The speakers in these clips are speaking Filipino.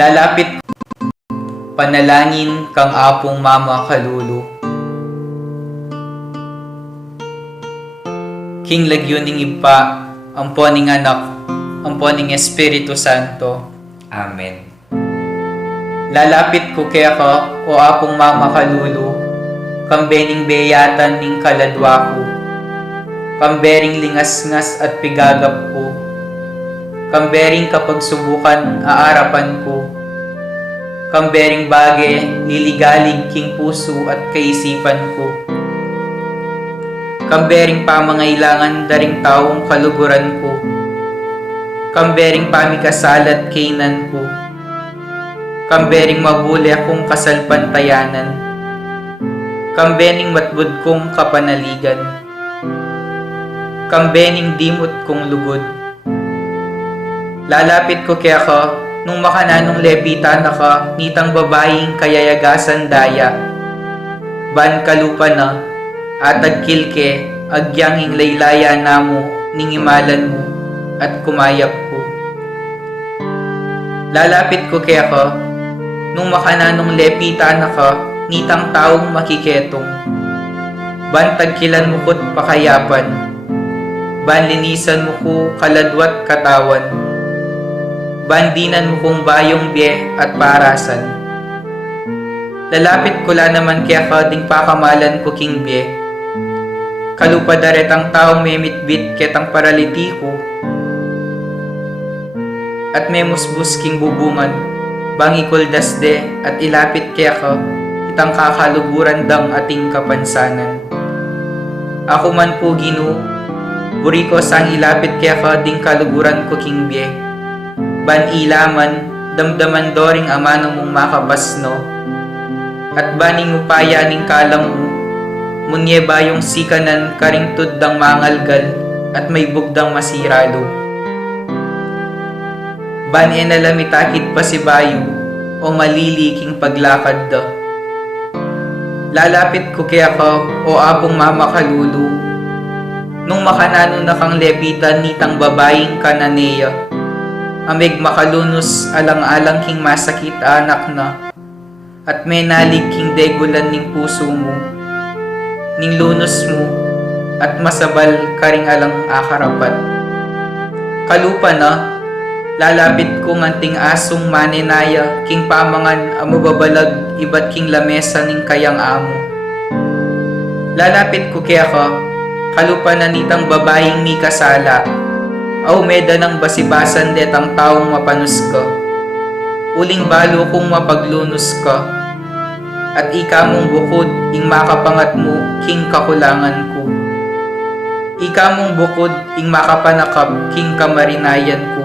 Lalapit panalangin kang apong Mama Kalulu. King lagyoning ipa, amponing anak, amponing Espiritu Santo. Amen. Lalapit ko kaya ka, o apong Mama Kalulu, kambening beyatan ning kaladwa ko, kambering lingas-ngas at pigagap ko, kambering kapag subukan aarapan ko, kambering bage liligalig king puso at kaisipan ko, kambering pamangailangan daring taong kaluguran ko, kambering pamikasalat kainan ko, kambering mabuli akong kasalpantayanan, kambening matbud kong kapanaligan, kambening dimot kong lugod. Lalapit ko kaya ka, nung makananong lepita na ka, nitang babaeng kayayagasan daya. Ban kalupa na, atag kilke, agyanging laylaya namo, ningimalan mo, at kumayap ko. Lalapit ko kaya ka, nung makananong lepita na ka, nitang taong makiketong. Ban tagkilan mo ko't pakayapan, ban linisan mo ko kaladwat katawan, bandinan mo kong bayong biye at parasan. Lalapit ko la naman kaya ka ding pakamalan ko king biye. Kalupadaret ang taong memitbit ketang paraliti ko, at memusbus king bubungan, bangi kuldasde at ilapit kaya ka, itang kakaluguran dang ating kapansanan. Ako man po Ginoo, buri ko sang ilapit kaya ka ding kaluguran ko king biye. Ban ilaman, damdaman doring amano mong makabasno, at baning upaya ning kalam mo, munye bayong sikanan karing tuddang mangalgal, at may bugdang masiralo. Ban enalamitakit pa si bayo, o maliliking paglakad da. Lalapit ko kaya ka, o apong Mama Kalulu, nung makanano na kang lepitan nitang babaeng Kananeya, amig makalunos alang-alang king masakit anak na, at may nalig king degulan ning puso mo, ning lunos mo, at masabal karing alang akarapat. Kalupa na, lalapit ko nganting asong manenaya, king pamangan amababalag ibat king lamesa ning kayang amo. Lalapit ko kaya ka, kalupa na nitang babaeng mi kasala, aw meda ng basibasan detang taong mapanus ka. Uling balo kong mapaglunos ka, at ika mong bukod ing makapangat mo king kakulangan ko. Ika mong bukod ing makapanakap king kamarinayan ko.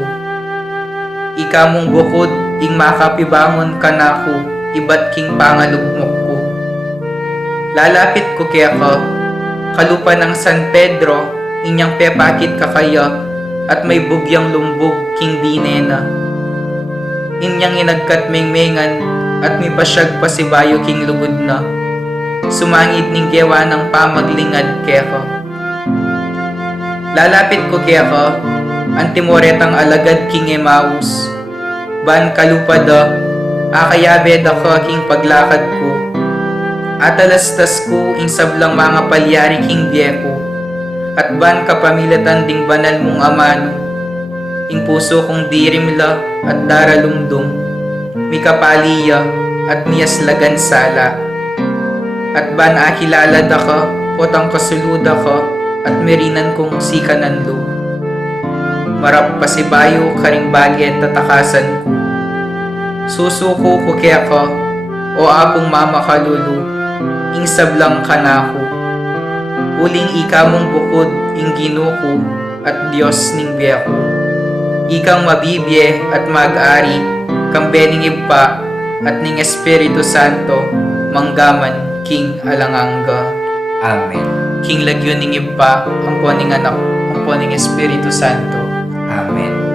Ika mong bukod ing makapibangon ka na ko, ibat king pangalugmok ko. Lalapit ko kaya ka, kalupa ng San Pedro, inyang pepakit kakaya, at may bugyang lumbog king dinena. Inyang inagkat mengmengan, at may pasyag pa si bayo king lugod na. Sumangit ning gewa ng pamaglingad kaya ka. Lalapit ko kaya ka, antimoretang alagad king Emmaus. Ban kalupada, akayabe da ka king paglakad ko. Atalastas ko ing sablang mga palyari king biyeko. At ban kapamilatan ding banal mong amano, ing puso kong dirimla at daralumdum, mi kapaliya at miyaslagan sala. At ban akilala da ka, potang kasuluda ka, at merinan kong sikanan lo. Marap pasibayo karing bagay at tatakasan ko. Susuko ko kaya ka, o apong Mama Kalulu, ing sablang kanako. Uling ika mong bukod ing Ginoo ko, at Diyos ning biyako. Ikang mabibye at mag-ari, kambening ipa, at ning Espiritu Santo, manggaman king alangangga. Amen. King lagyon ning ipa, amponing anak, amponing Espiritu Santo. Amen.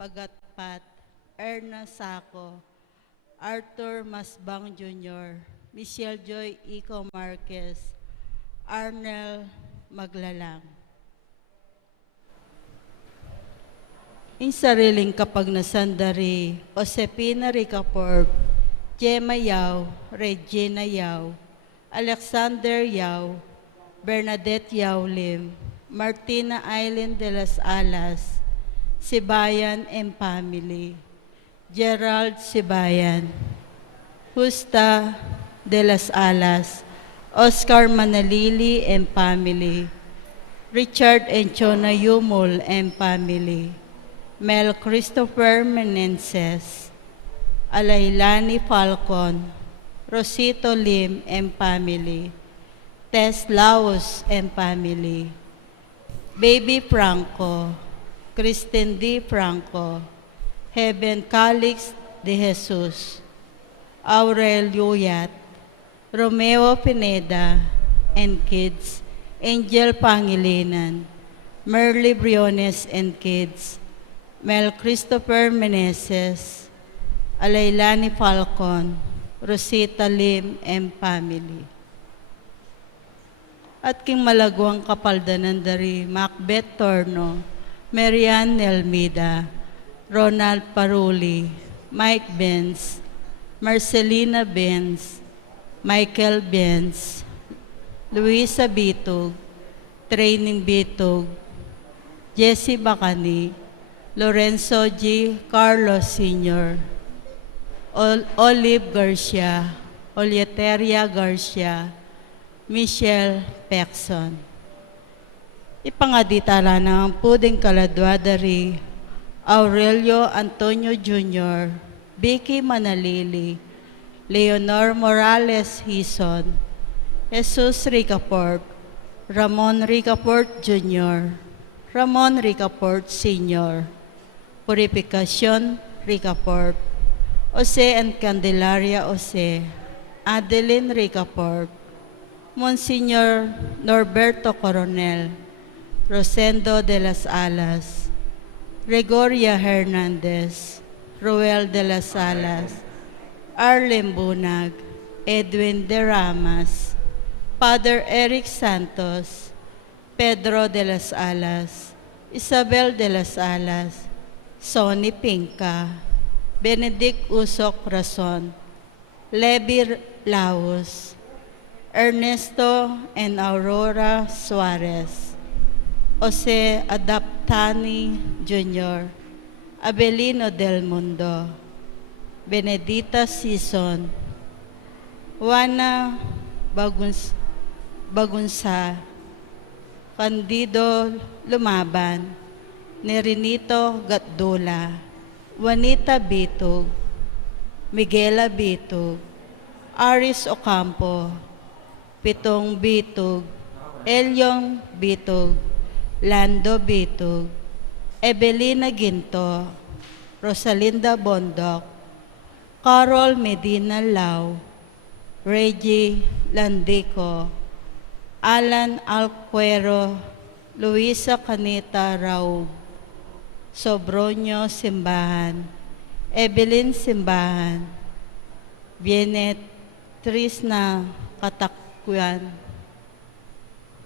Pagatpat, Erna Saco, Arthur Masbang Jr., Michelle Joy Ico Marquez, Arnel Maglalang. In sariling kapagnasandari, Josepina Ricaport, Gemma Yao, Regina Yao, Alexander Yao, Bernadette Yao Lim, Martina Aileen de las Alas, Sibayan and Family, Gerald Sibayan, Justa de las Alas, Oscar Manalili and Family, Richard and Chona Yumul and Family, Mel Christopher Menenses, Alailani Falcon, Rosito Lim and Family, Tess Laos and Family, Baby Franco, Kristen D. Franco, Heaven Calix de Jesus, Aurel Yuyat, Romeo Pineda, and kids, Angel Pangilinan, Merly Briones and kids, Mel Christopher Meneses, Alailani Falcon, Rosita Lim and Family. At king malagwang kapaldanan dari Macbeth Torno, Marian Nelmida, Ronald Paruli, Mike Benz, Marcelina Benz, Michael Benz, Luisa Bitog, Training Bitog, Jesse Bacani, Lorenzo G. Carlos Sr., Olive Garcia, Olieteria Garcia, Michelle Pexon. Ipangaditala ng puding kaladwadari, Aurelio Antonio Jr., Vicky Manalili, Leonor Morales Hison, Jesus Ricaport, Ramon Ricaport Jr., Ramon Ricaport Sr., Purificación Ricaport, Jose and Candelaria Jose, Adeline Ricaport, Monsignor Norberto Coronel, Rosendo de las Alas, Gregoria Hernandez, Ruel de las Alas, Arlen Bunag, Edwin de Ramas, Father Eric Santos, Pedro de las Alas, Isabel de las Alas, Sonny Pinca, Benedict Usok Rason, Levi Laos, Ernesto and Aurora Suarez, Jose Adaptani Jr., Abelino del Mundo, Benedita Sison, Juana Bagunsa, Candido Lumaban, Nerinito Gatdula, Juanita Bitog, Miguela Bitog, Aris Ocampo, Pitong Bitog, Elyong Bitog, Lando Bitog, Evelina Ginto, Rosalinda Bondok, Carol Medina Lau, Reggie Landico, Alan Alcuero, Luisa Canita Raub, Sobronyo Simbahan, Evelyn Simbahan, Bienet Trisna Katakwan,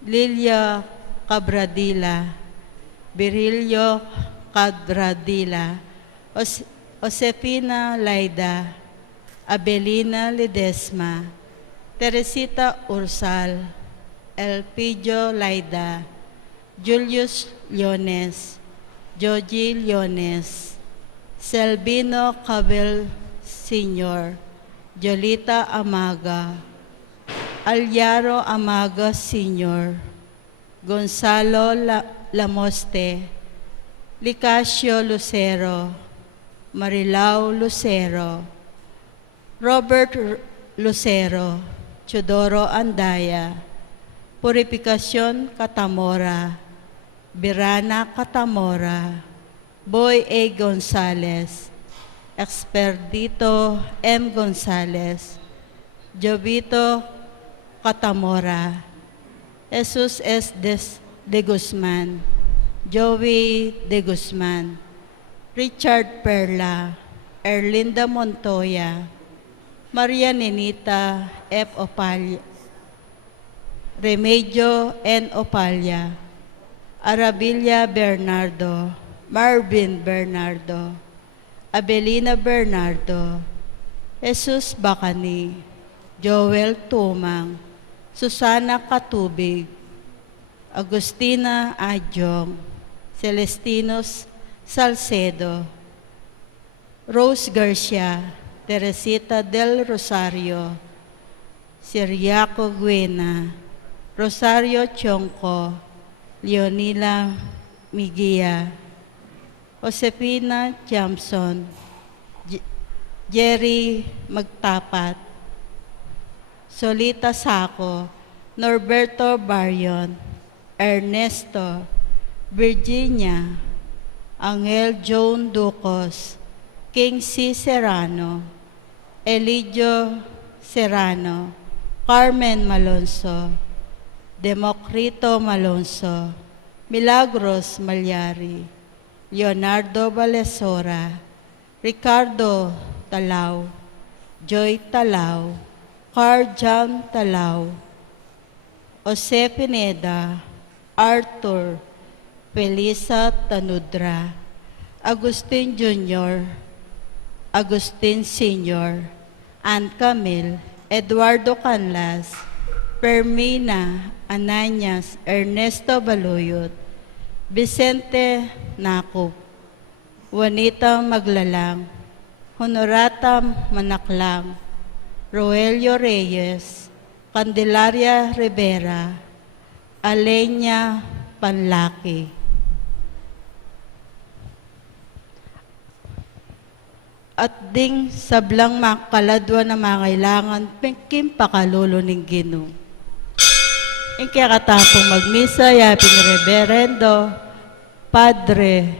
Lilia Cabradilla, Virilio Cabradilla, Josefina Laida, Abelina Ledesma, Teresita Ursal, Elpidio Laida, Julius Leones, Joji Leones, Selvino Cabel Sr., Jolita Amaga, Alyaro Amaga Sr., Gonzalo Lamoste, Licasio Lucero, Marilao Lucero, Robert Lucero, Chodoro Andaya, Purificación Catamora, Birana Catamora, Boy A. Gonzales, Experdito M. Gonzales, Jovito Catamora, Jesus S. de Guzman, Joey de Guzman, Richard Perla, Erlinda Montoya, Maria Nenita F. Opalia, Remedio N. Opalia, Arabilia Bernardo, Marvin Bernardo, Abelina Bernardo, Jesus Bacani, Joel Tumang, Susana Katubig, Agustina Adjong, Celestinos Salcedo, Rose Garcia, Teresita del Rosario, Siriaco Guena, Rosario Chonco, Leonila Migia, Josepina Jampson, Jerry Magtapat, Solita Saco, Norberto Barrion, Ernesto, Virginia, Angel Joan Ducos, King C. Serrano, Elidio Serrano, Carmen Malonzo, Democrito Malonzo, Milagros Malyari, Leonardo Valesora, Ricardo Talao, Joy Talao, Carjan Talao, Jose Pineda, Arthur, Felisa Tanudra, Agustin Jr., Agustin Sr., Ann Camille, Eduardo Canlas, Permina Ananias, Ernesto Baluyot, Vicente Nacup, Juanita Maglalang, Honorata Manaklang, Roelio Reyes, Candelaria Rivera, Alenia Panlaki. At ding sablang makaladwa na mga kailangan, pengkim pakalulo ng Ginoo. Ang kakatapong magmisa, yapin Reverendo, Padre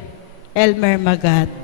Elmer Magat.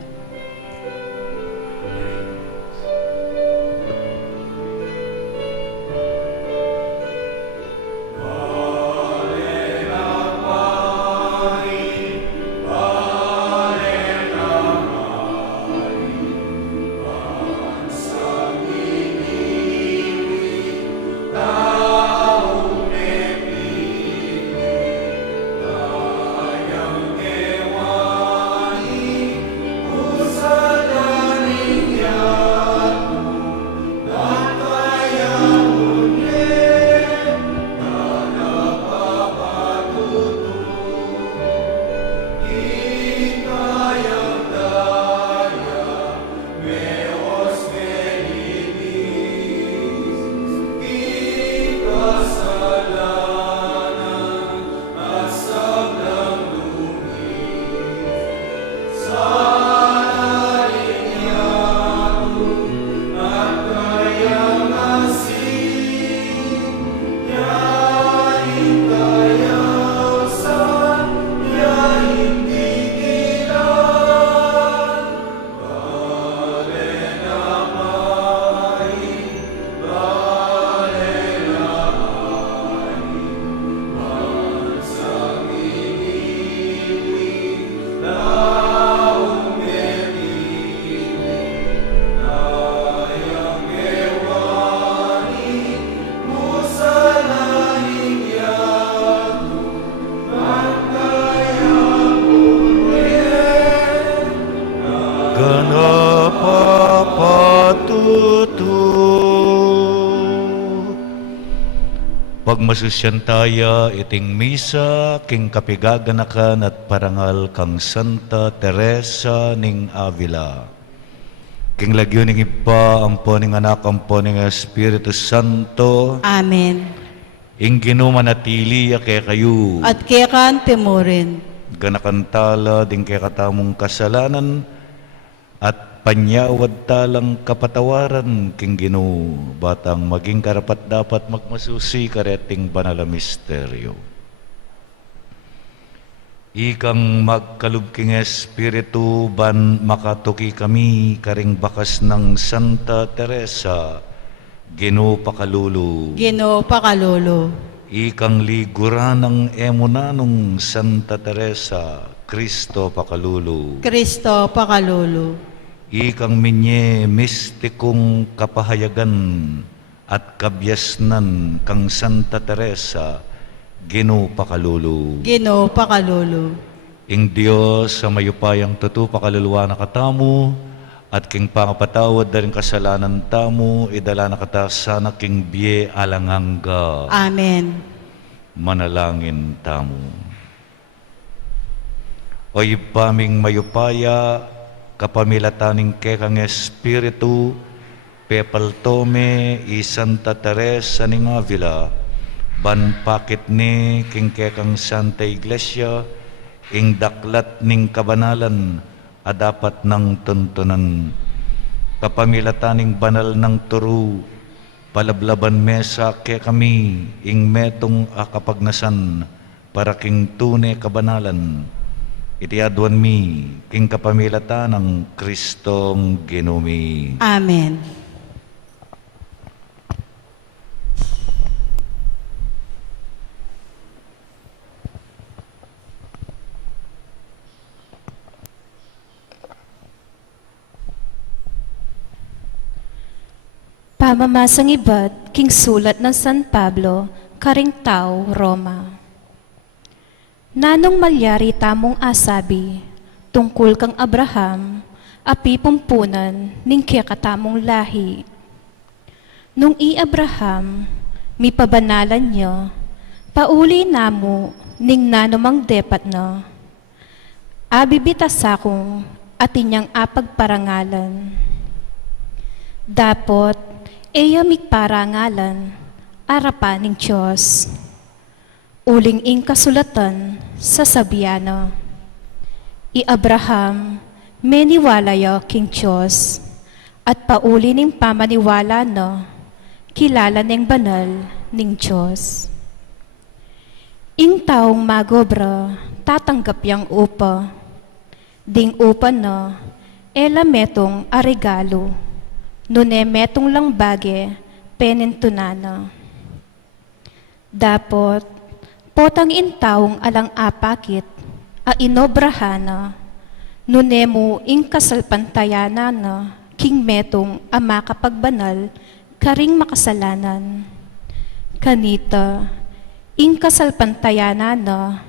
Pagmasusyantaya iting misa king kapigaganakan at parangal kang Santa Teresa ning Avila. King lagyo ning ipa ampo ning anak ampo ning Espiritu Santo. Amen. Ing ginumanatili kay kayo. At kaya kan timurin. Ganakantala ding kay katamong kasalanan at panyawad talang kapatawaran king Ginoo batang maging karapat dapat magmasusi kareting banal a misteryo. Ikang magkalub king Espiritu ban makatuki kami karing bakas ng Santa Teresa, Ginoo pakalulu. Ginoo pakalolo. Ikang liguran ng emunanong Santa Teresa, Kristo pakalulu. Kristo pakalulu. Ikang minye mistikong kapahayagan at kabyasnan kang Santa Teresa, Ginoo pakalulu. Ginoo pakalulu. Ing Diyos sa mayupayang tutu pakaluluwa na katamu, at king pangapatawad na rin kasalanan tamu, idala na kata sana king biye alangangga. Amen. Manalangin tamu. Oy paming mayupaya, kapamilataning kekang Espiritu, pepaltome i Santa Teresa ning Avila, ban pakit ni king kekang Santa Iglesia, ing daklat ning kabanalan, dapat ng tuntunan. Kapamilataning banal ng turu, palablaban mesa ke kami, ing metong akapagnasan, para king tune kabanalan. Itiadwan mi, king kapamilatan ng Kristong Ginumi. Amen. Pamamasang iba't king sulat ng San Pablo, Karingtao, Roma. Nanong malyari tamong asabi, tungkol kang Abraham, api pumpunan, ning katamong lahi. Nung i-Abraham, mi pabanalan niya, pauli namo, ning nanomang depat na. Abibitas akong, atinyang apagparangalan. Dapot, eya mikparangalan, arapan ng Diyos. Uling ing kasulatan sa sabiano. I-Abraham, meniwalaya king Diyos, at pauli ning pamaniwala no, kilala ning banal ning Diyos. Ing taong magobra, tatanggap yang upa, ding upa no, ela metong aregalo, nune metong lang bage, penentunana. Dapot, potang intaong alang apakit, a inobrahana, nune mo ing kasalpantayana na, king metong ama kapagbanal, karing makasalanan. Kanita, ing kasalpantayana na,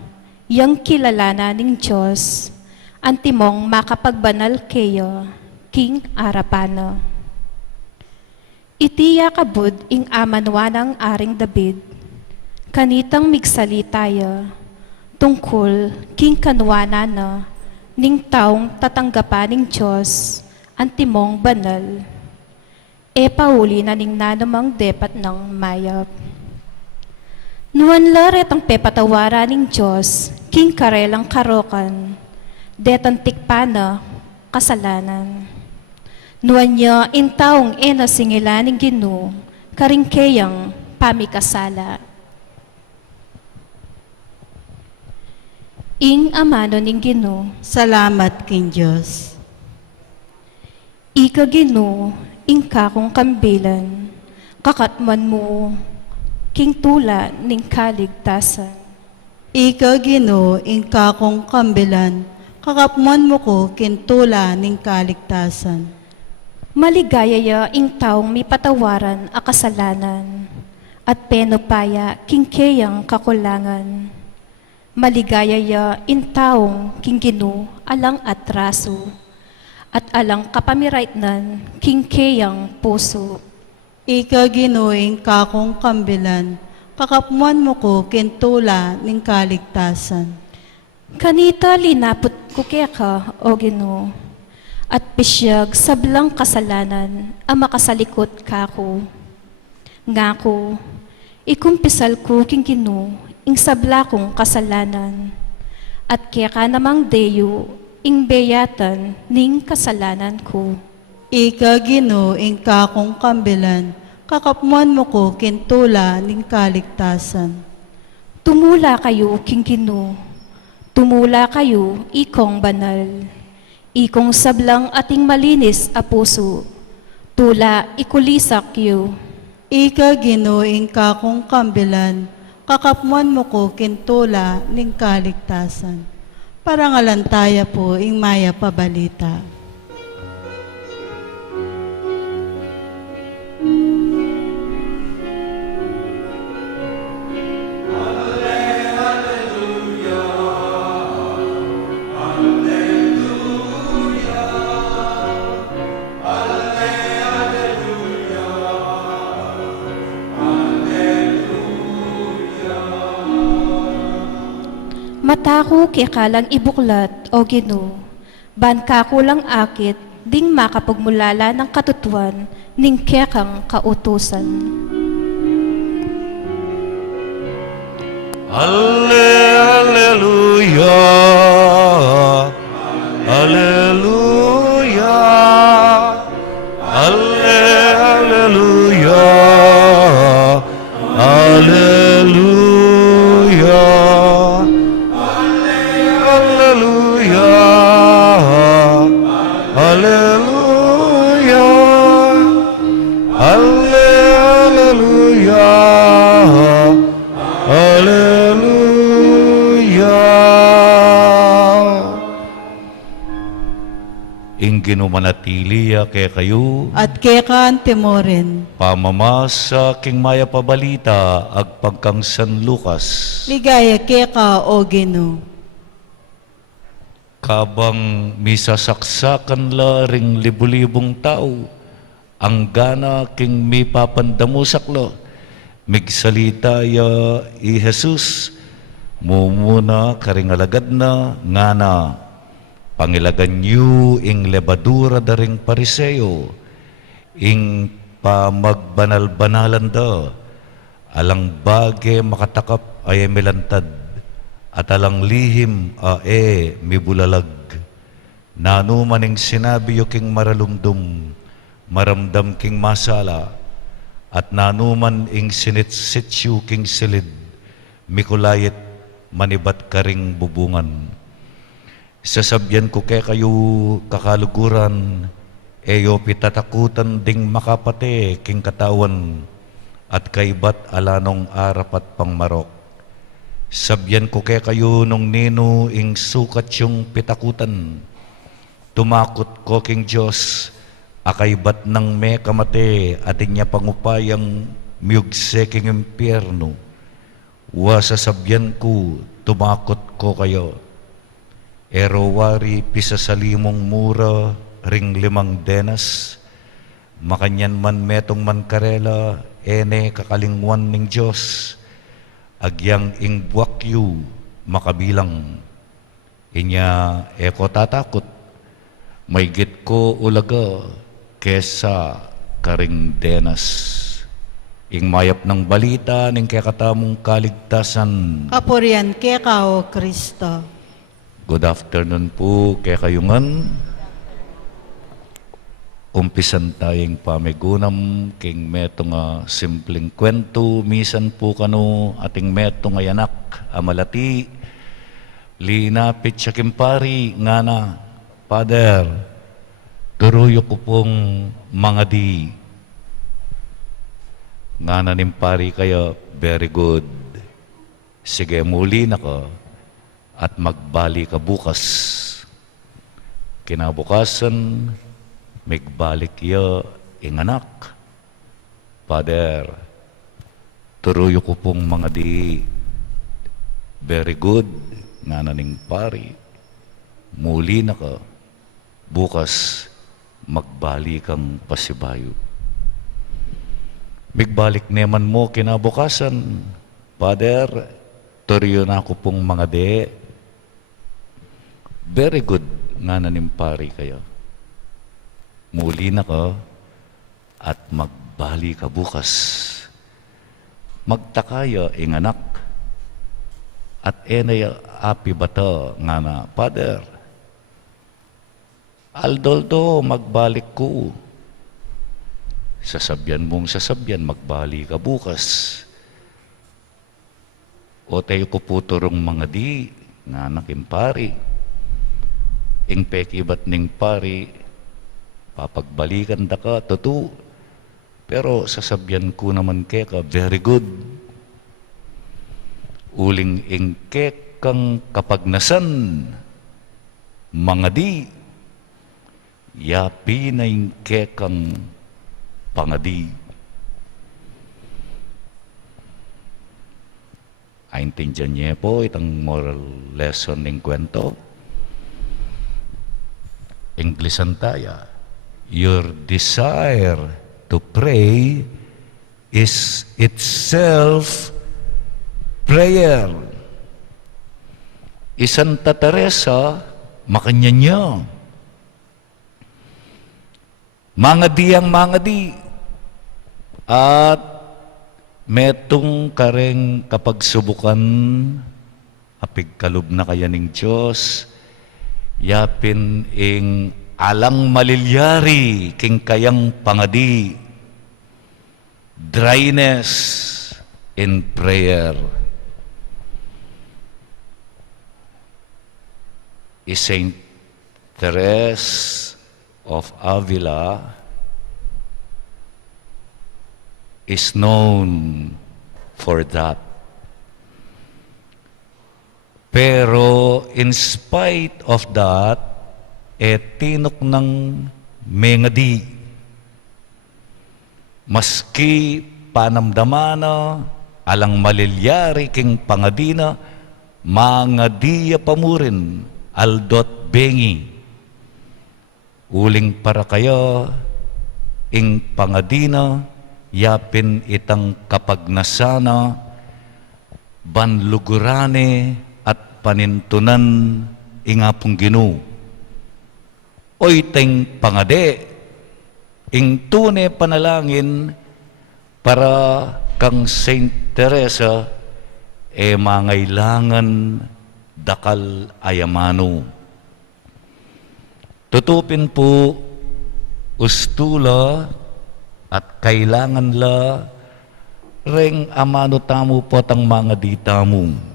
yang kilalana ning Diyos, antimong makapagbanal kayo, king arapana. Itiya kabud ing amanwa ng aring David, kanitang migsalitayo, tungkol king kanwana na, ning taong tatanggapan ning Diyos, antimong banal, e pauli na ning nanamang depat ng mayap. Nuan laret ang pepatawara ning Diyos, king karelang karokan, detan tikpana, kasalanan. Nuan niya in taong ena singilan ng Ginoo, karingkeyang pamikasala. Ing amano ning Ginoo, Salamat king Diyos. ika Ginoo, ing kakong kambilan, kakatman mo, king tula ning kaligtasan. Ika Ginoo ing kakong kambilan, kakapman mo ko kintula ning kaligtasan. Maligayaya ing taong may patawaran a kasalanan, at penupaya king keyang kakulangan. Maligayaya in taong king Ginoo alang atraso, at alang kapamiraitnan king keyang puso. Ika Ginoo ing kakong kambilan, kakapman mo ko kintula ning kaligtasan. Kanita linapot ko keka, o Ginoo, at pisyag sablang kasalanan ang makasalikot kako. Ngako, ikumpisal ko king Ginoo ing sabla kong kasalanan, at kaya namang deyo ing beyatan ning kasalanan ko. Ika Ginoo ing kakong kambilan, kakapman mo ko kintula ning kaligtasan. Tumula kayo king Ginoo, tumula kayo ikong banal, ikong sablang ating malinis a puso, tula ikulisak yu. Ika Ginoo ing kakong kambilan, kakapman mo ko kintula ning kaligtasan. Parangalantaya po, ing maya pabalita. Matako kikalang ibuklat, o Ginoo, ban kakulang akit, ding makapagmulala ng katutuan, ning kekang kautusan. Alleluia, Alleluia, Alleluia, Alleluia, Alleluia, Alleluia, Alleluia, Alleluia. Ingin manatili kay kayo, At kekan timorin, pamamasa king maya pabalita, agpagkang San Lucas. ligaya keka o Ginoo. Kabang misasaksakan la ring libu-libong tao, ang gana king mi papandamusaklo, migsalita ya i Jesus, mumuna karingalagad na ngana, pangilagan yu ing lebadura daring pariseo, ing pamagbanal-banalan da, alang bage makatakap ay milantad, at alang lihim mibulalag. Nano maning sinabi yu king maralumdum, maramdam king masala, at nanuman ing sinitsitsyu king silid, mikulayit manibat karing bubungan. Sasabyan ko kay kayo kakaluguran, eyo pitatakutan ding makapate king katawan, at kaibat alanong arapat pangmarok. Sabyan ko kay kayo nung nino ing sukat yung pitakutan, tumakot ko king Diyos, akaibat ng me kamate, atin niya pangupayang miyugse king impyerno. Wasasabyan ko, tumakot ko kayo. Erowari pisasalimong mura, ring 5 denas, makanyan man metong man karela, ene kakalingwan ning Diyos, agyang ing buwakyu makabilang. Inya eko tatakot, may git ko ulaga, kesa karing denas. Ing mayap ng balita ning kakatamong kaligtasan. Kapurian keka o Kristo. Good afternoon po kay kayungan. Umpisan tayong pamigunam king meto nga simpleng kwento, misan po kano ating meto nga yanak amalati, linapit siya kimpari nga na, Father, turuyo ko pong mga di, nga na nimpari kayo, very good. Sige, muli na ko, at magbali ka bukas. Kinabukasan, migbalik ya inganak. Father, turuyo ko pong mga di, very good, nga naning pari, muli na ka, bukas, magbalik kang pasibayo. Migbalik neman mo kinabukasan, Father, turuyo na ko pong mga di, very good, nga naning pari kayo. Muli na ka at magbali ka bukas. Magtakaya inganak at enay api bata nga na, Father, aldoldo magbalik ko. Sasabyan mong sasabyan, magbali ka bukas. O tayo ko po turong mga di, nga nakimpari. Ing pekibat ning pari, papagbalikan da ka, totoo. Pero sasabyan ko naman keka, very good. Uling ingkek kang kapagnasan, mga di, yapi na kekang pangadi. Aintindihan niya po itang moral lesson ng kwento. Inglesan tayo. Your desire to pray is itself prayer. Santa Teresa, makanya niya. Mga di. At metong kareng kapag subukan, apig kalub na kaya ng Diyos, yapin ing alang malilyari king kayang pangadi, dryness in prayer. Saint Therese of Avila is known for that. Pero in spite of that, tinok ng mengadi. Maski panamdamana, alang malilyari king pangadina, mangadiya pamurin, aldot bengi. Uling para kayo, ing pangadina, yapin itang kapagnasana, banlugurane at panintunan ingapong Ginoo. Oy teng pangade, ing tune panalangin para kang Saint Teresa mangailangan dakal ayamano. Tutupin po ustula at kailangan la reng amano tamo po tang mga ditamo.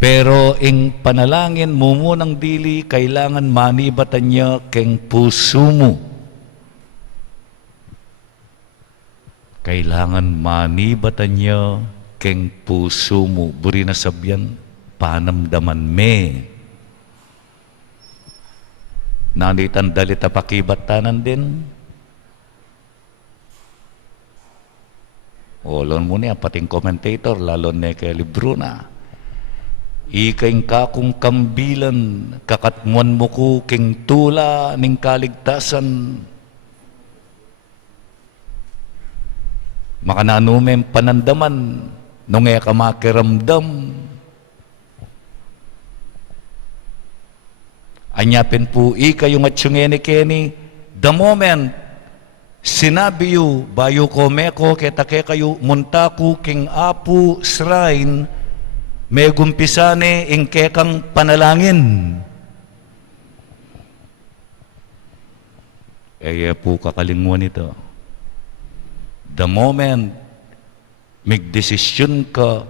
Pero ing panalangin mo munang dili, kailangan manibatan niya keng puso mo. Kailangan manibatan niya keng puso mo. Buri na sabyan, panamdaman me. Nanitan dalita pakibatanan din. Olon mo niya, pating commentator, lalo na kay libro na. Ikaing kakong kambilan, kakatmuan mo ko king tula ning kaligtasan. Makananumem panandaman, nung ka makiramdam. Anyapin po, yung atsyungeni keni, the moment, sinabi yu, bayo ko meko, ketake kayo, muntaku king apu shrine, may gumpisane ing kekang panalangin. Po kakalingwan ito. The moment magdesisyon ka,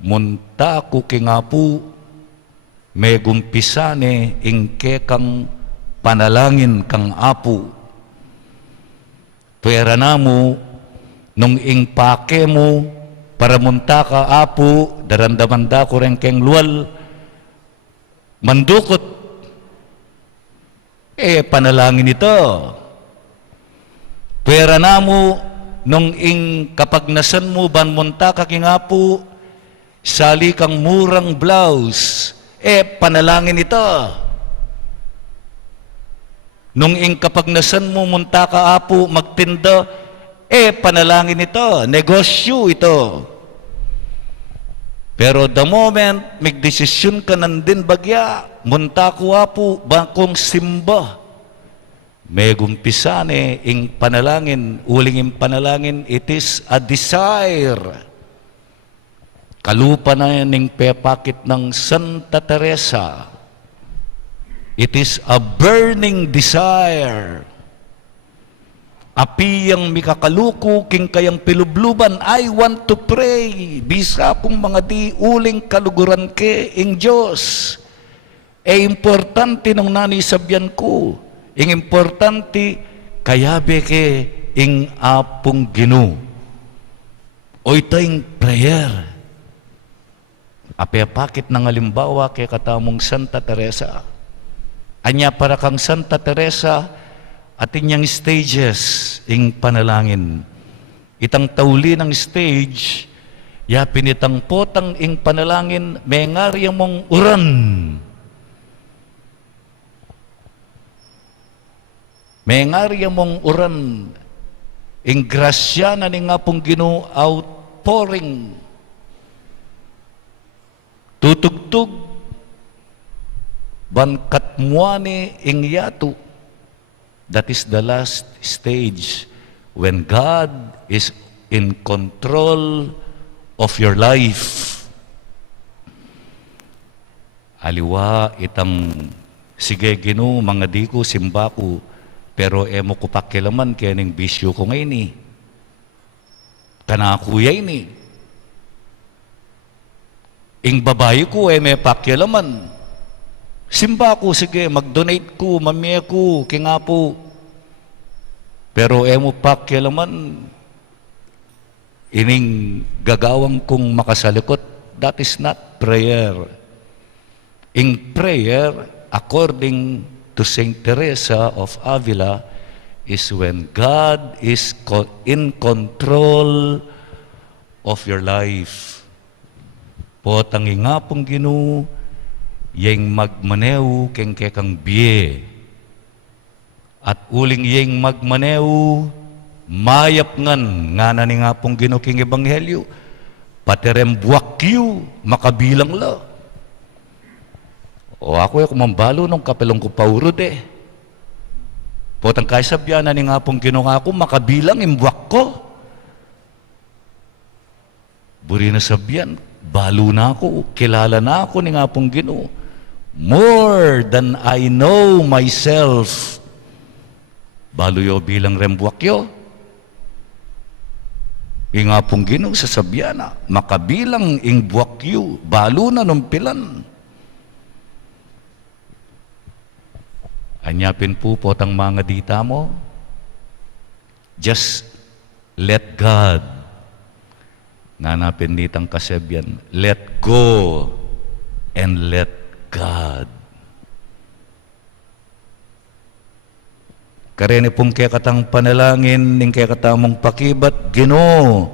munta ko king apu, may gumpisane ing kekang panalangin kang apu. Pwera na mo, nung ing pake mo, para munta ka apu, darandaman da ko rin keng luwal, mandukot, panalangin ito. Pwera na mo, nung ing kapagnasan mo, ban munta ka king apu, sali kang murang blouse, panalangin ito. Nung ing kapagnasan mo, munta ka apu, magtinda, panalangin ito, negosyo ito. Pero the moment, magdesisyon ka nandin bagya, munta ko apu, bakong simba. May gumpisane ing panalangin, uling ing panalangin, it is a desire. Kalupa na ning pepakit ng Santa Teresa. It is a burning desire. Api yang mikakaluko king kayang pilubluban, I want to pray. Bisa kong mga di uling kaluguran ke ing Diyos. Importante nung nanisabyan ko. Ing importante kayabe ke ing apong Ginoo. O ito ing prayer. Apayapakit ng halimbawa kay katamong Santa Teresa. Anya para kang Santa Teresa at inyang stages ing panalangin. Itang tauli ng stage, ya pinitang potang ing panalangin, mengarya mong uran. Mengarya mong uran, ing grasya na ni nga pong Ginoo outpouring. Tutugtog, bankat muani ing yato. That is the last stage when God is in control of your life. Aliwa itang sige Ginoo mga di ko simba ko pero emo ko pakilaman kaya ning bisyo ko ngayon ni. Kanakuya ini. Ing babae ko may pakilaman. Simba ko, sige, mag-donate ko, mamiya ko, kinga po. Pero emo pakialaman, ining gagawang kong makasalikot, that is not prayer. In prayer, according to Saint Teresa of Avila, is when God is in control of your life. Potangi nga pong Ginoo, yang magmanew keng kekang biye. At uling yang magmanew, mayap ngan, nga na ni nga pong Ginoo king ebanghelyo, paterem buwakyu, makabilang la. O ako yung kumambalo nung kapelong ko paurod eh. Potang kaisabyan na ni nga pong Ginoo ako, makabilang imbuwak ko. Buri na sabyan, balo na ako, kilala na ako ni nga pong Ginoo. More than I know myself. Baluyo bilang rembuakyo. Nga pong Ginoo sa sabyana, makabilang ing buwakyo, balo na numpilan. Anyapin po potang mga dita mo. Just let God. Nanapin nitang kasebyan. Let go and let God. Karene pong kaya katang panalangin, ning kaya katamong pakibat, Ginoo,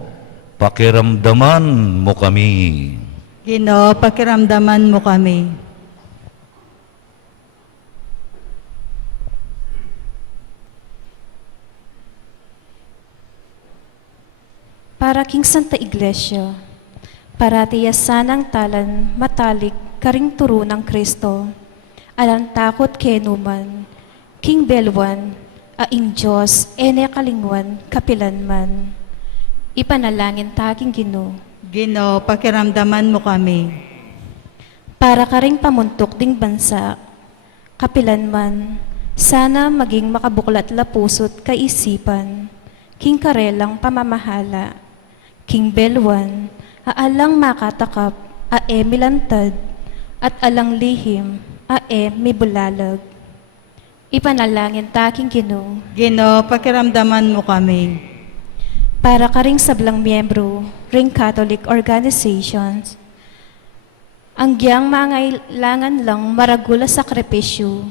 pakiramdaman mo kami. Ginoo, pakiramdaman mo kami. Para king Santa Iglesia, paratiya sanang talan matalik karing turo ng Kristo, alang takot kenuman, king belwan, aing Diyos, ene kalingwan, kapilan man. Ipanalangin taking Ginoo, Ginoo, pakiramdaman mo kami. para karing pamuntok ding bansa, kapilan man, sana maging makabuklat la puso't kaisipan, king karelang pamamahala, king belwan, aalang makatakap, ae milantad, at alang lihim, ae mibulalag. Ipanalangin taking Ginoo, Ginoo, pakiramdaman mo kami. para karing sablang miyembro, ring Catholic organizations, ang giyang mangailangan lang maragula sakripisyo,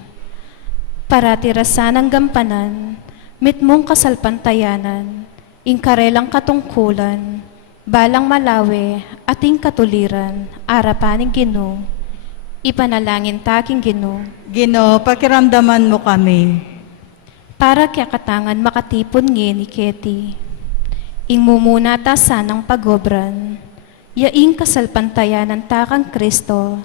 para tirasan ang gampanan, mitmong kasalpantayanan, ingkarelang katungkulan, balang malawi, ating katuliran, arapaning Ginoo, ipanalangin taking Ginoo, Ginoo, pakiramdaman mo kami. para kaya katangan makatipon ni Keti. Ing mumuna ta sanang pagobran, yaing kasalpantayanan takang Kristo,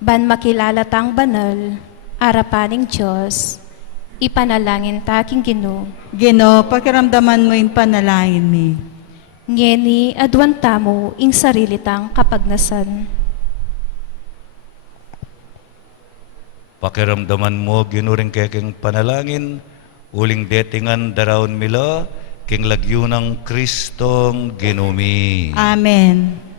ban makilala tang banal, arapaning Diyos, ipanalangin taking Ginoo, Ginoo, pakiramdaman mo yung panalangin mi. ngeni adwan tamo ing sarili tang kapagnasan. Pakiramdaman mo, ginuring keking panalangin, uling detingan darawon mila, king lagyo ng Kristong ginumi. Amen.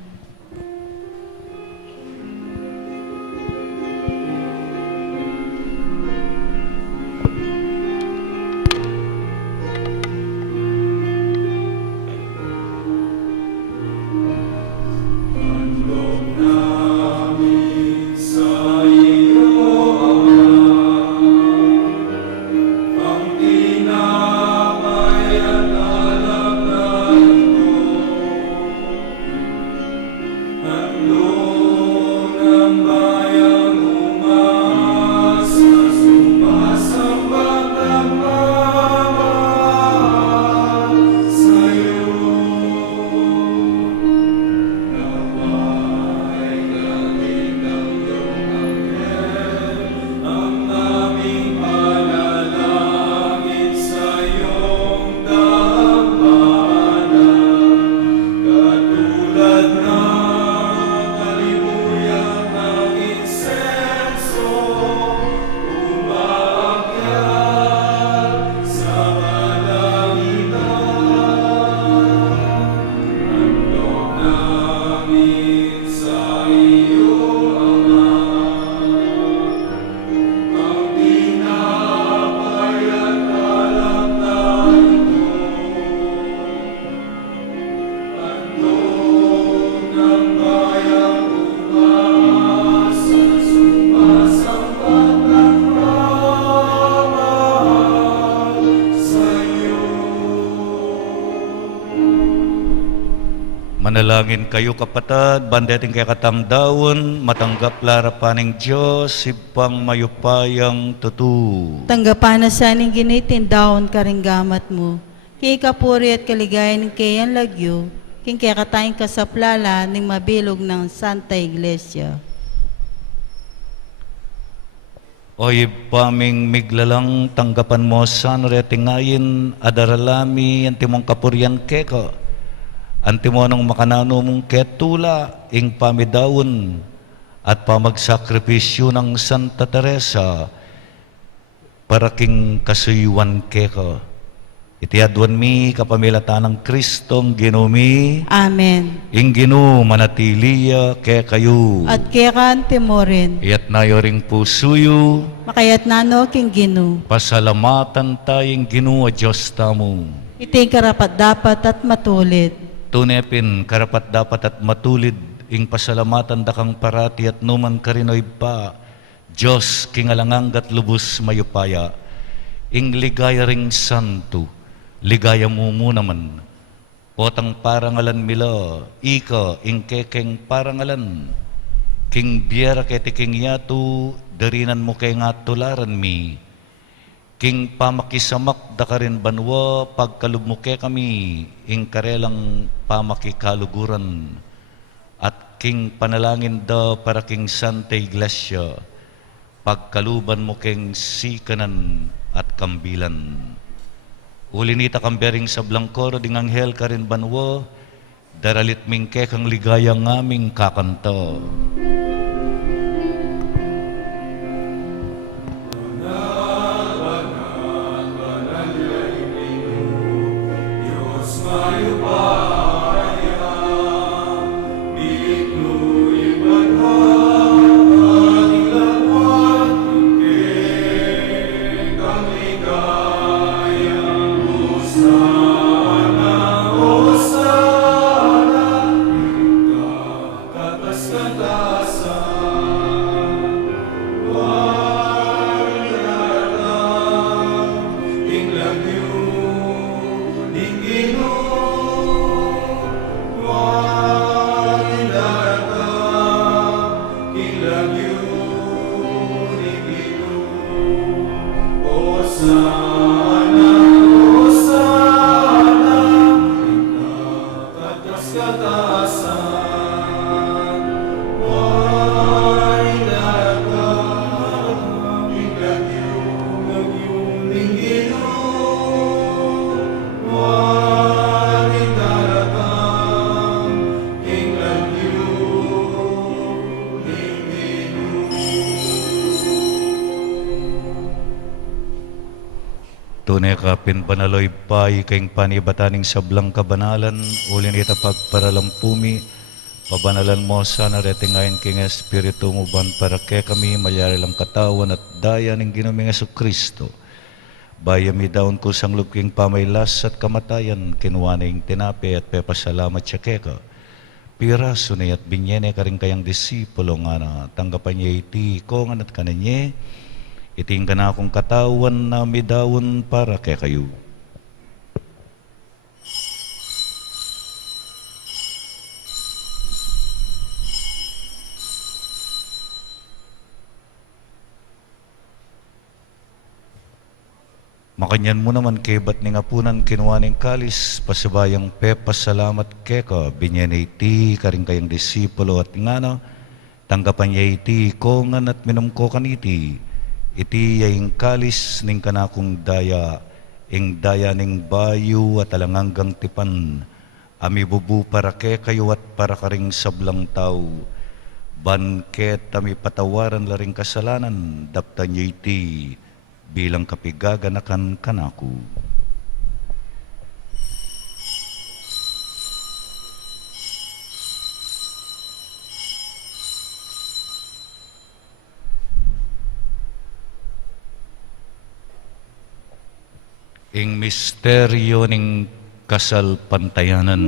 Manalangin kayo kapatad, bandeting kay katangdawon, matanggap larapaning Diyos, sipang mayupayang tutu. Tanggapan na sa ning ginitindaon karinggamat mo. Kay kapuri at kaligayan ng kayan lagyo, king kaya katayang kasaplala ning mabilog ng Santa Iglesia. Oy paming miglalang tanggapan mo san retingayin adaralami antimong kapurian keko. Antimo nung makanano mong ketula ing pamidawon at pamagsakripisyo ng Santa Teresa para king kasuyuan keko. Itiadwan mi kapamilatan ng Kristong ginumi Amen. ing ginu manatiliya ke kayo. At kekan timorin, Iyat nayo ring pusuyo, makayat nano king ginu. pasalamatan tayong ginu a Diyos tamo. Iti karapat dapat at matulit. Tunepin karapat dapat at matulid ing pasalamatan dakang parati at numan karinoy pa Diyos kingalanganggat lubos mayupaya ing ligaya ring santo ligaya mo naman potang parangalan mila ika ing kekeng parangalan king biera keti king yatu darinan mo kay nga tularan mi king pamakisamak da ka rin banwa pagkalubmuke kami ing karelang pamakikaluguran at king panalangin da para king Santa Iglesia pagkaluban mo king sikanan at kambilan. Ulinita kambering sa Blancoro ding anghel ka rin banwa daralit mingke kang ligaya ngaming kakanta. Tunay ka pinbanaloy pay kayong panibataning sablang kabanalan, ulin ita pagparalampumi, pabanalan mo sana retingayin king Espiritu mo ban para kay kami malyari lang katawan at daya ng ginaming Kristo. Bayami daon ko sang lupking pamaylas at kamatayan, kinuwaning tinapi at pepasalamat siya keka. Piraso na at binyene ka rin kayang disipulo nga na tanggapan niya iti kongan at kananye, iting ka na akong katawan na midawon para kay kayo. Makanyan mo naman kay ba't ni ngapunan kinuwaning kalis, pasibayang salamat keka, binyene iti ka rin kayang disipulo at ngana, tanggapan niya iti kongan at minumko kaniti, iti yaing kalis ning kanakong daya, ing daya ning bayu at alanganggang tipan, ami bubu para ke kayo at para karing sablang tao, banket ami patawaran laring kasalanan, dapta niyo iti bilang kapigaganakan kanako. Ing misteryo ning kasal pantayanan.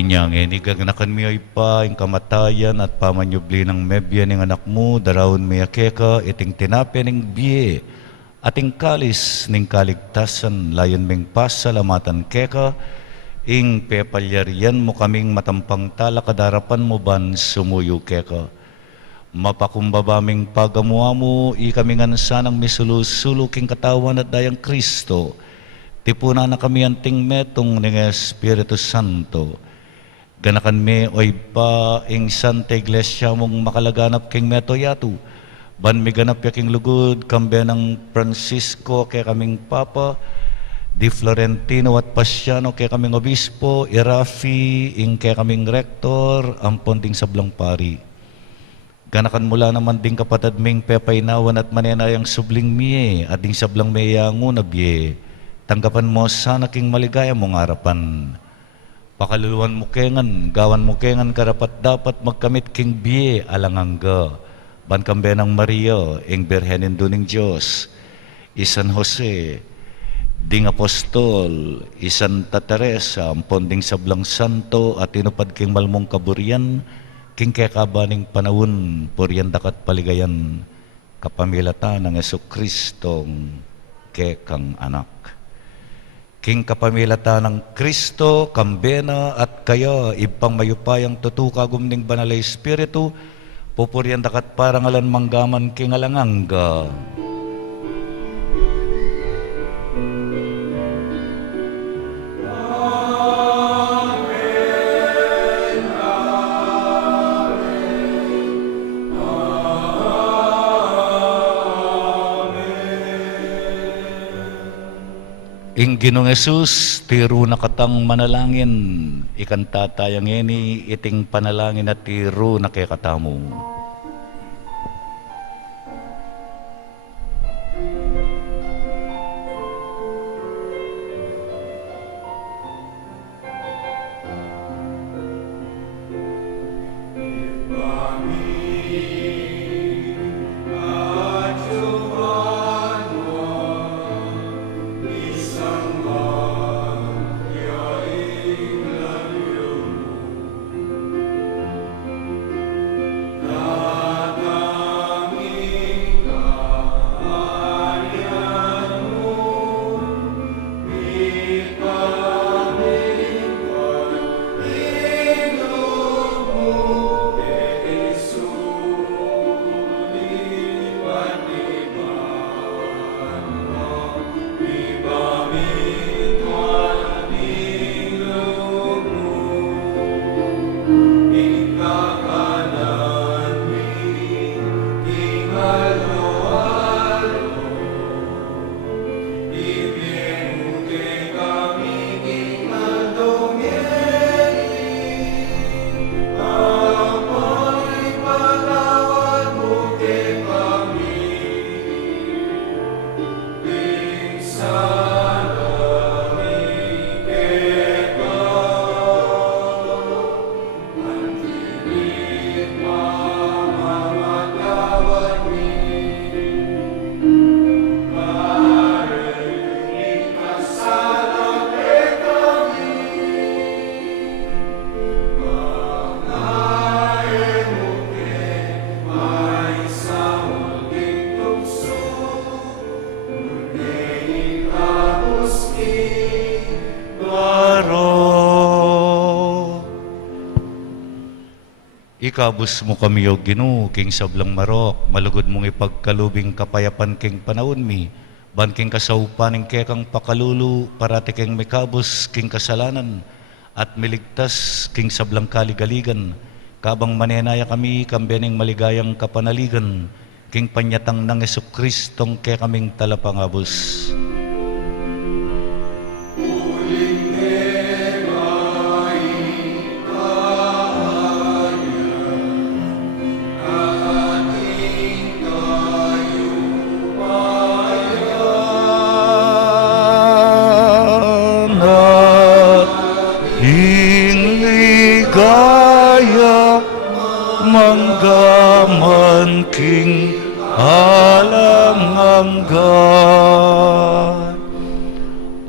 Inyang igaganakan mi ay pa, ing kamatayan at pamanyubli ng mebya ng anak mo, darawon mi akeka, iting tinapya ng biye, ating kalis ning kaligtasan, layon ming pasalamatan keka, ing pepalyarian mo kaming matampang tala kadarapan mo ban sumuyo keka. Mapakumbabaming pagamuha mo, ikaming ansanang misulusulo king katawan at dayang Kristo, tipuna na kami anting metong ng Espiritu Santo. Ganakan me oy pa ing Santa Iglesia mong makalaganap king meto yatu. Ban mi ganap yaking lugod kambe ng Francisco kay kaming Papa, Di Florentino at Pasiano kay kaming Obispo, Irafi ing kay kaming Rektor, ampon ding sablang pari. Ganakan mula naman ding kapatid ming pepaynawan at manenayang subling miye at ding sablang meyango na biye. Tanggapan mo sana king maligaya mong harapan. Pakaluluan mo kengan, gawan mo kengan karapat dapat magkamit king biye alangangga. Ban kambe ng Maria, ing Birhenin duning Diyos, isan Jose, ding Apostol, isan Teresa, ampon ding sablang santo at inupad king malmong kaburian, king kekabaning panahon, purian dakat paligayan, kapamilata ng Jesucristong kekang anak. King kapamilata ng Kristo, kambena at kaya ibang mayupayang tutukagum ning banal Espiritu, pupurian dakat parangalan manggaman king alangangga. Ing Ginong Jesus, tiro na katang manalangin, ikanta tayang eni, iting panalangin at tiro na kay katamo. Ikabus mo kami o Ginoo, king sablang marok, malugod mong ipagkalubing kapayapan king panahon mi, ban king kasaupaning kekang pakalulu, parati king mikabus king kasalanan, at miligtas king sablang kaligaligan, kabang manenaya kami kambening maligayang kapanaligan, king panyatang ng Jesucristong kekaming talapangabus. Manggaman king alangangga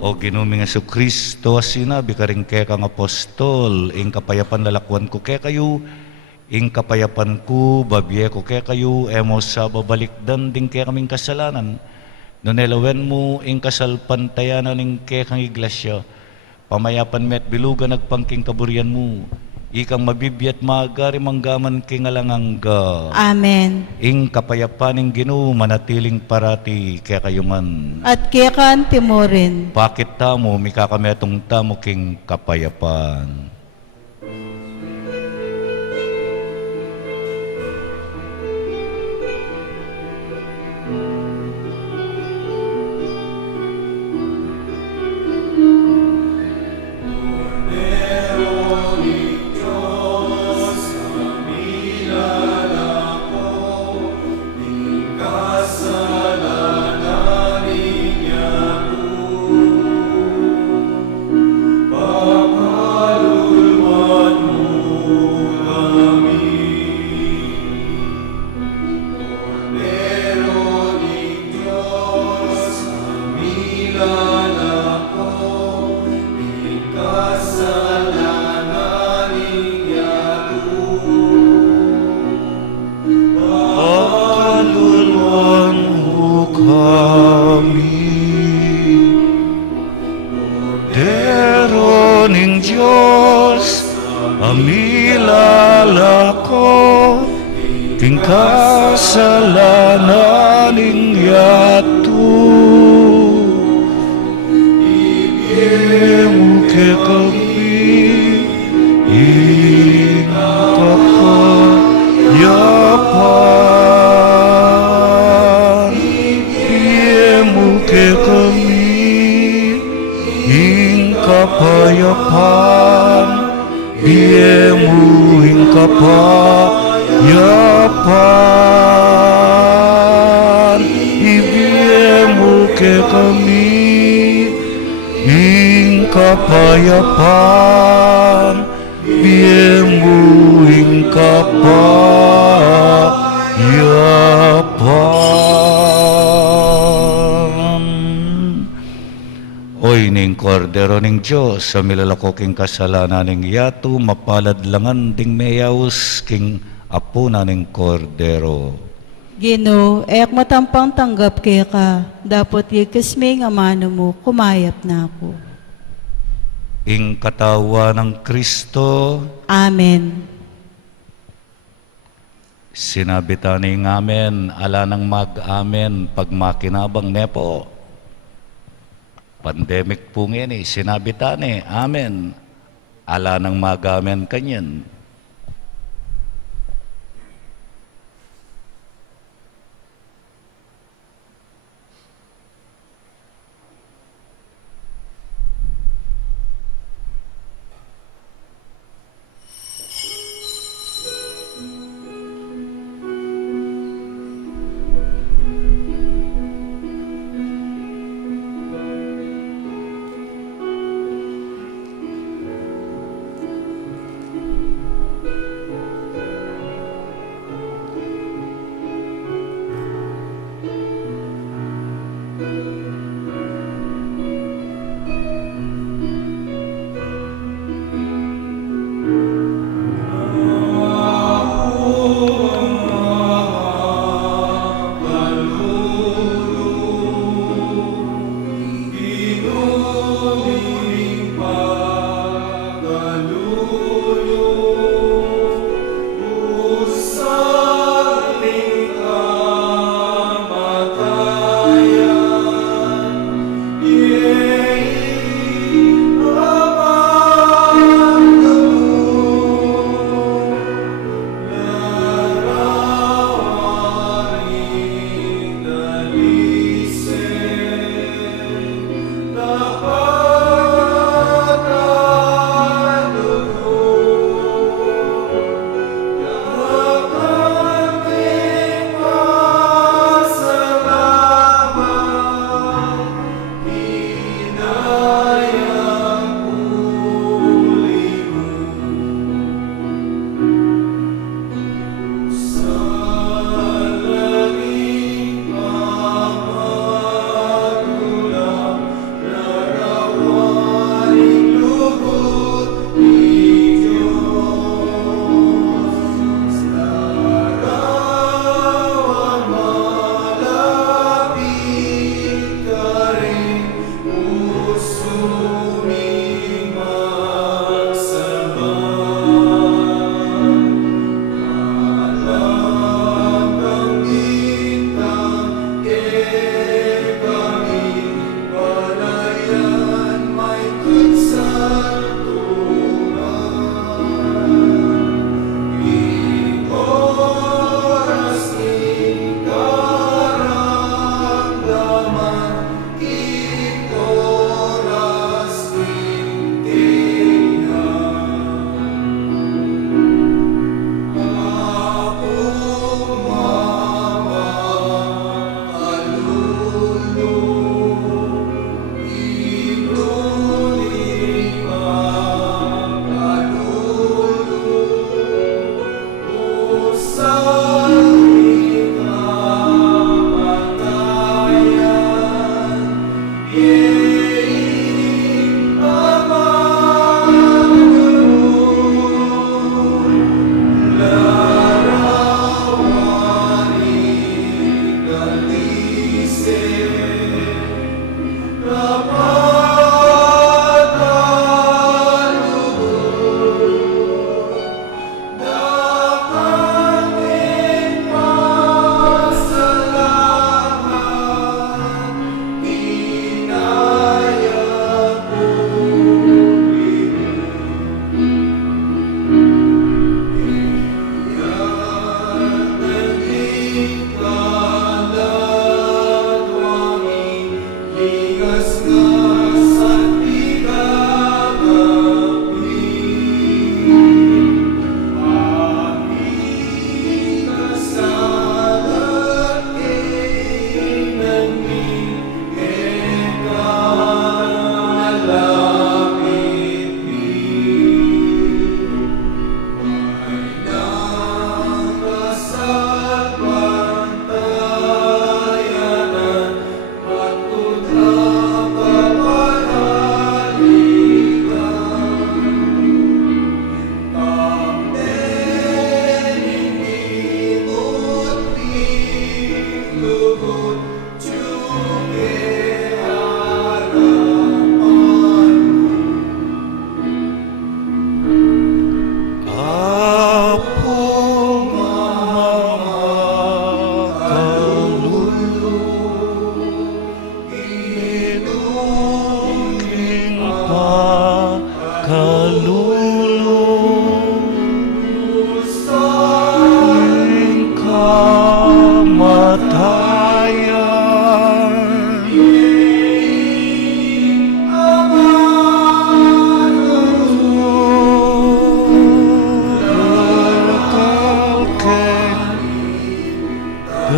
O ginuming Yesu Kristo, sinabi ka rin kaya kang apostol, ing kapayapan lalakwan ko kaya kayo, ing kapayapan ko, babiye ko kaya kayo, emo sa babalikdan din kaya kaming kasalanan. Nunelawen mo, ing kasalpantayanan ing kaya kang iglesia, pamayapan met bilugan nagpangking kaburian mo, ikang mabibiyat magari manggaman king alangangga. Amen. Ing kapayapan ing Ginoo manatiling parati kaya kayo man. At kaya ka mo rin. Bakit tamo, mikakametong tamo king kapayapan. Pakaluluan mo kami, Dero ning Diyos, amilalako, king kasalanan ning yato. Ibiyemo ke kami, ing kapayapan. Ibiyemo ke kami, ing kapayapan. Ibiyemo ing kapayapan. Ibiyemo ke kami, ing kapayapan. Ibiyemo ing kapayapan. Oy ning kordero ning Diyos, sa milalako king kasalanan ning yato, mapalad langan ding meyaus king apo na ning kordero. Ginoo, ayak matampang tanggap kaya ka. Dapat ikasming amano mo, kumayap na ako. Ing katawa ng Kristo, Amen. sinabi taning amen, ala nang mag-amen, pag makinabang nepo. Pandemic po ngayon sinabi tani, amen, ala nang mag-amen kanyan.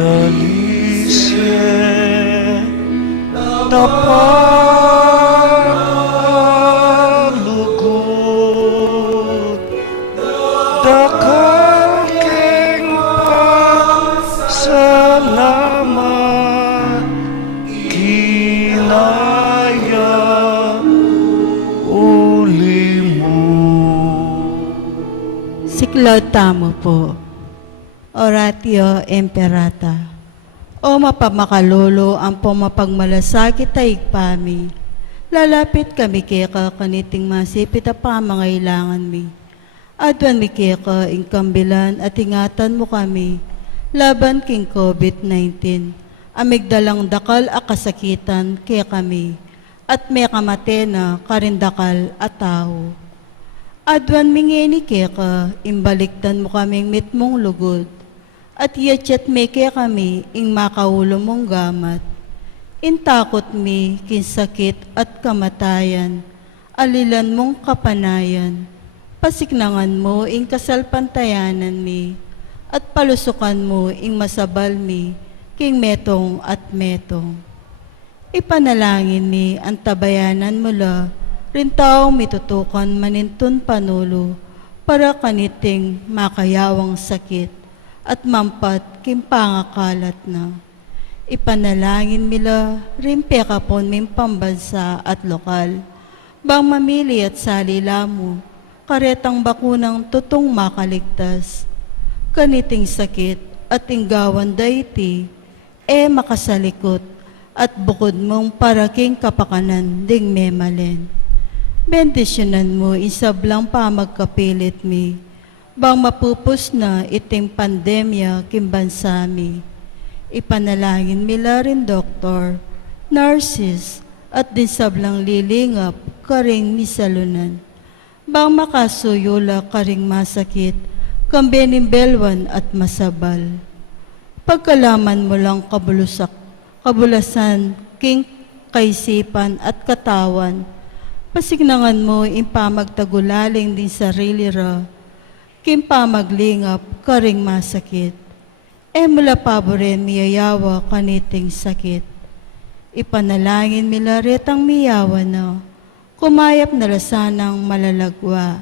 Dalice na palugod, dakal king pasalamat, kinaya uli mo. Siklod tamo po. Oratio Imperata. O mapamakalolo ang pumapagmalasakit ay ikpami. Lalapit kami kaya kaniting masipit a pamangailangan mi. Adwan mi kaya ingkambilan at ingatan mo kami. Laban king COVID-19. Amigdalang dakal a kasakitan kaya kami. At may kamatena karindakal at tao. Adwan mingeni kaya imbaliktan mo kaming mitmong lugod. At yachat me kaya kami ing makaulo mong gamat. Intakot mi kinsakit at kamatayan, alilan mong kapanayan. Pasiknangan mo ing kasalpantayanan mi, at palusukan mo ing masabal mi, king metong at metong. Ipanalangin mi ang tabayanan mula, rintaong mitutukan manintun panulo, para kaniting makayawang sakit, at mampat kimpangakalat na. Ipanalangin mila rimpe kapon min pambansa at lokal. Bang mamili at salila mo, karetang bakunang tutong makaligtas. Kaniting sakit at inggawan dayti, makasalikot at bukod mong paraking kapakanan ding memalen. Bendisyonan mo isablang pamagkapilit mi, bang mapupos na iting pandemya kimbansami. Ipanalangin mila rin doktor, nurses, at din sablang lilingap karing misalunan. Bang makasuyula karing masakit, kambenimbelwan at masabal. Pagkalaman mo lang kabulasan, king kaisipan at katawan, pasignangan mo impamagtagulaling din sarili ra, kimpamaglingap karing masakit. Mula paboren miyayawa kaniting sakit. Ipanalangin mila retang miyawa na, kumayap na lasanang malalagwa.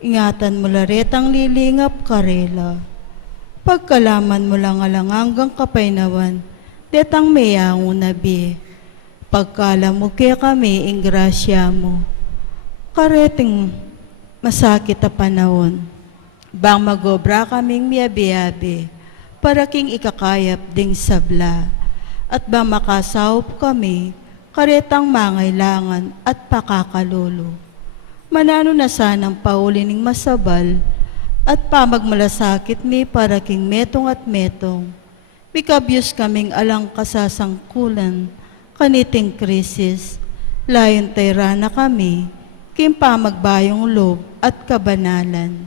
Ingatan mula retang lilingap karela. Pagkalaman mo lang alanganggang kapainawan, detang miyaw nabi. Pagkala mo kaya kami ing grasya mo, kareting masakit a panahon. Bang magobra kaming miyabi-yabi, para king ikakayap ding sabla, at bang makasawop kami, karetang mangailangan at pakakalolo. Manano na sanang paulining masabal, at pamagmalasakit mi para king metong at metong, mikabyos kaming alang kasasangkulan, kaniting krisis, layon tayrana kami, king pamagbayong loob at kabanalan.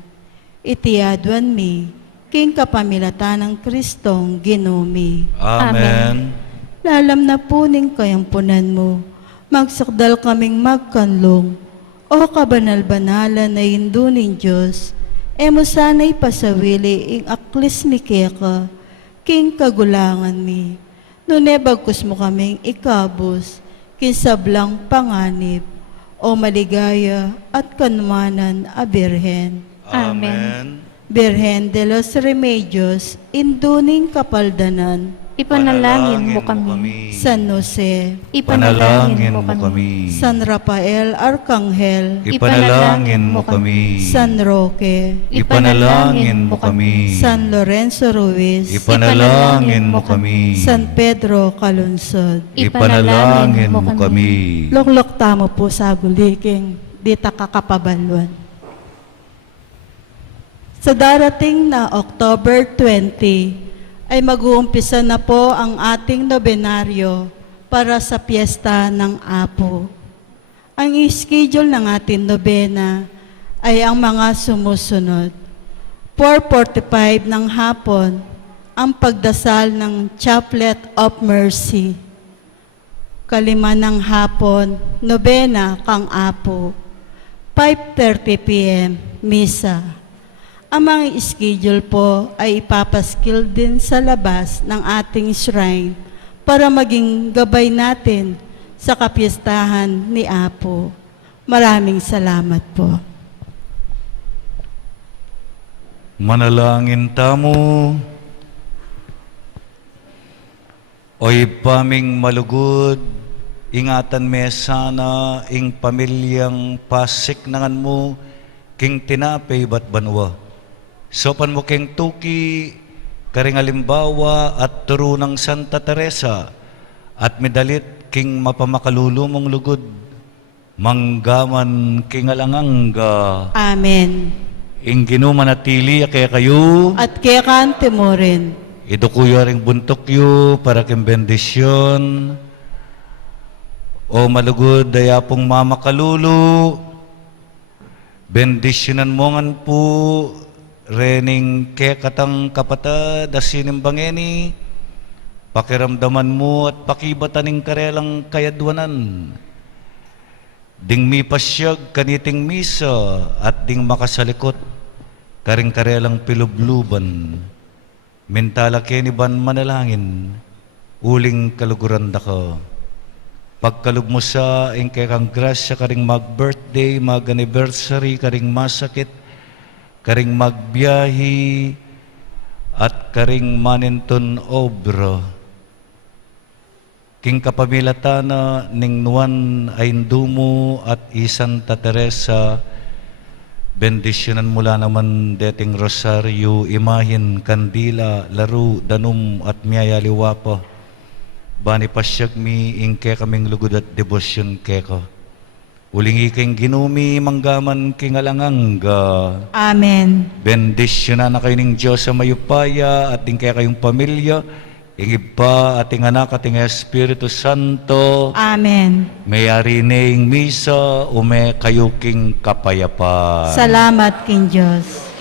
Itiadwan mi, king kapamilatan ng Kristong ginumi. Amen. Lalam na puning kayampunan mo, magsakdal kaming magkanlong, o kabanal-banalan na induning Diyos, mo sana'y pasawili ing aklis mi keka, king kagulangan mi. Nune bagkus mo kaming ikabos, kinsablang panganib, o maligaya at kanumanan a Birhen. Amen. Birhen de los Remedios, induning kapaldanan, Ipanalangin mo kami. San Jose, Panalangin mo kami. San Rafael Arcangel, Ipanalangin mo kami. San Roque, Ipanalangin mo kami. San Lorenzo Ruiz, Ipanalangin mo kami. San Pedro Calunsod. Ipanalangin mo kami. Loklok tamo po sa guliking, di kakapabalwan. Sa darating na October 20, ay mag-uumpisa na po ang ating nobenaryo para sa piyesta ng Apo. Ang schedule ng ating nobena ay ang mga sumusunod. 4:45 ng hapon, ang pagdasal ng Chaplet of Mercy. 5 ng hapon, nobena kang Apo. 5:30 p.m., misa. Ang mga schedule po ay ipapaskil din sa labas ng ating shrine para maging gabay natin sa kapistahan ni Apo. Maraming salamat po. Manalangin tamo. Oy paming malugod, ingatan me sana ing pamilyang pasik nangan mo, king tinapay bat banwa. Sopan mo king tuki, karing alimbawa at turo ng Santa Teresa, at medalit king mapamakalulumong lugod, manggaman king alanganga. Amen. Ing ginumanatili kaya kayo, At kaya kante mo rin. ito kuya ring buntok yu para king bendisyon. O malugod daya pong mamakalulu, bendisyonan mo ngan po, rening kekatang kapata da sinimbangeni, pakiramdaman mo at pakibataning karelang kayadwanan. Ding mi pasyag kaniting misa at ding makasalikot, karing karelang pilubluban. Mentala keni ban manalangin, uling kaluguran da ka. Pagkalub mo sa ingke kang grasya karing mag-birthday, mag-anniversary, karing masakit, karing magbiyahi, at karing maninton obra. King kapamilatana ning nuan ay dumo at Santa Teresa, bendisyonan mula naman deting rosaryo, imahin, kandila, laro, danum at miyaya liwapa. Bani pasyag mi ingke kaming lugod at debosyon keka. Ulingi king ginumi manggaman king alanganga. Amen. Bendisyonan na kayo ng Diyos sa mayupaya at ingke kayong pamilya. Ingib pa ating anak ating Espiritu Santo. Amen. Mayari ning misa ume kayo king kapayapa. Salamat king Diyos.